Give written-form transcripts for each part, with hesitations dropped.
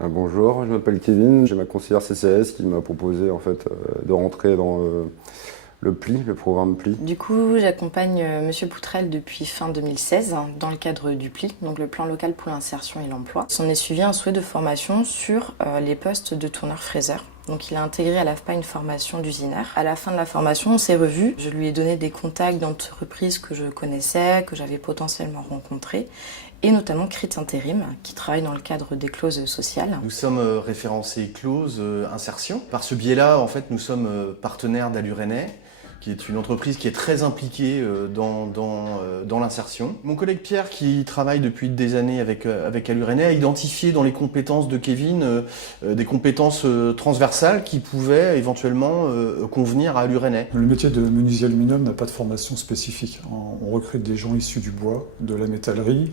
Bonjour, je m'appelle Kevin, j'ai ma conseillère CCAS qui m'a proposé en fait de rentrer dans le PLI, le programme PLI. Du coup, j'accompagne Monsieur Poutrel depuis fin 2016 dans le cadre du PLI, donc le plan local pour l'insertion et l'emploi. S'en est suivi un souhait de formation sur les postes de tourneur-fraiseur. Donc il a intégré à l'AFPA une formation d'usinaire. À la fin de la formation, on s'est revus. Je lui ai donné des contacts d'entreprises que je connaissais, que j'avais potentiellement rencontrées, et notamment Crit Intérim, qui travaille dans le cadre des clauses sociales. Nous sommes référencés clause insertion. Par ce biais-là, en fait, nous sommes partenaires d'Allure Rennais, qui est une entreprise qui est très impliquée dans l'insertion. Mon collègue Pierre, qui travaille depuis des années avec Allure Rennais, a identifié dans les compétences de Kevin des compétences transversales qui pouvaient éventuellement convenir à Allure Rennais. Le métier de menuisier aluminium n'a pas de formation spécifique. On recrute des gens issus du bois, de la métallerie,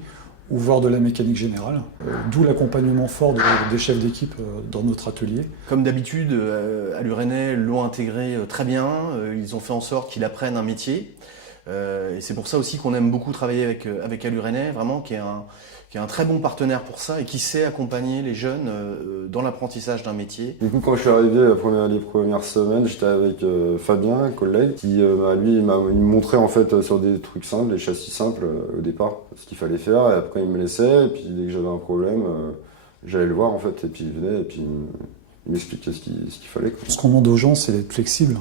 ou voire de la mécanique générale, d'où l'accompagnement fort des chefs d'équipe dans notre atelier. Comme d'habitude, Allure Rennais l'ont intégré très bien, ils ont fait en sorte qu'il apprenne un métier, et c'est pour ça aussi qu'on aime beaucoup travailler avec Allure Rennais, vraiment, qui est un très bon partenaire pour ça et qui sait accompagner les jeunes dans l'apprentissage d'un métier. Du coup, quand je suis arrivé les premières semaines, j'étais avec Fabien, un collègue, qui lui il me montrait en fait sur des trucs simples, des châssis simples au départ, ce qu'il fallait faire, et après il me laissait, et puis dès que j'avais un problème, j'allais le voir en fait, et puis il venait, et puis il m'expliquait ce qu'il fallait. Ce qu'on demande aux gens, c'est d'être flexible,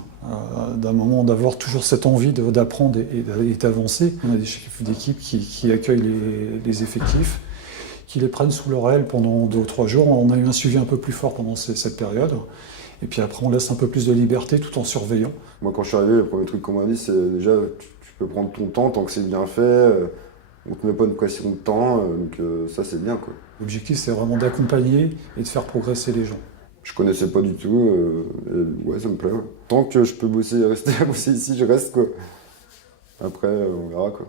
d'un moment d'avoir toujours cette envie d'apprendre et d'avancer. On a des chefs d'équipe qui accueillent les effectifs, qui les prennent sous leur aile pendant 2 ou 3 jours. On a eu un suivi un peu plus fort pendant cette période. Et puis après, on laisse un peu plus de liberté tout en surveillant. Moi, quand je suis arrivé, le premier truc qu'on m'a dit, c'est déjà, tu peux prendre ton temps tant que c'est bien fait. On te met pas une pression de temps, donc ça, c'est bien, quoi. L'objectif, c'est vraiment d'accompagner et de faire progresser les gens. Je connaissais pas du tout, et ouais, ça me plaît. Ouais. Tant que je peux bosser, rester à bosser ici, je reste, quoi. Après, on verra, quoi.